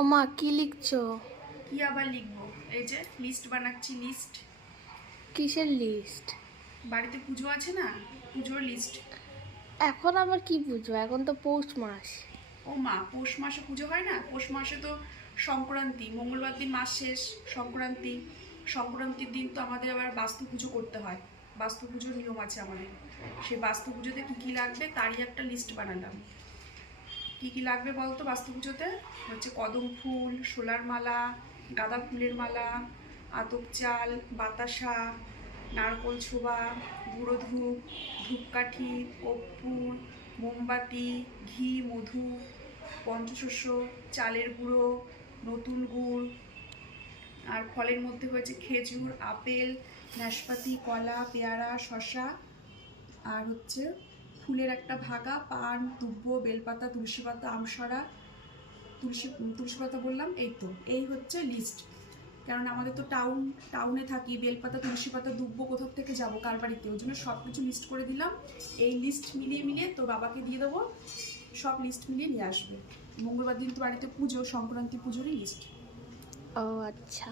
ও মা, কি লিখছো? কি আবার লিখবো? এই যে লিস্ট বানাচ্ছি, লিস্ট। কিসের লিস্ট? বাড়িতে পুজো আছে না, পুজোর লিস্ট। এখন আবার কি পুজো? এখন তো পৌষ মাস। ও মা, পৌষ মাসে পুজো হয় না? পৌষ মাসে তো সংক্রান্তি, মঙ্গলবার দিন মাস শেষ, সংক্রান্তি। সংক্রান্তির দিন তো আমাদের আবার বাস্তু পুজো করতে হয়। বাস্তু পুজোর নিয়ম আছে আমাদের। সেই বাস্তু পুজোতে কী কী লাগবে তারই একটা লিস্ট বানালাম। কী কী লাগবে বলতো বাস্তু পুজোতে? হচ্ছে কদম ফুল, শোলার মালা, গাঁদা ফুলের মালা, আতপ চাল, বাতাসা, নারকোল ছোবা, গুঁড়ো ধূপ, ধূপকাঠি, কর্পূর, মোমবাতি, ঘি, মধু, পঞ্চশস্য, চালের গুঁড়ো, নতুন গুড়। আর ফলের মধ্যে হয়েছে খেজুর, আপেল, নাশপাতি, কলা, পেয়ারা, শশা। আর হচ্ছে ফুলের একটা ভাগা, পান, দুব্ব, বেলপাতা, তুলসী পাতা, আমসরা, তুলসী পাতা বললাম। এই তো, এই হচ্ছে লিস্ট। কারণ আমাদের তো টাউনে থাকি, বেলপাতা, তুলসী পাতা, দুব্ব কোথাও থেকে যাবো কার বাড়িতে? ওই জন্য সব কিছু লিস্ট করে দিলাম। এই লিস্ট মিলিয়ে মিলিয়ে তো বাবাকে দিয়ে দেবো, সব লিস্ট মিলিয়ে নিয়ে আসবে। মঙ্গলবার দিন তো বাড়িতে পুজো, সংক্রান্তি পুজোরই লিস্ট। ও আচ্ছা।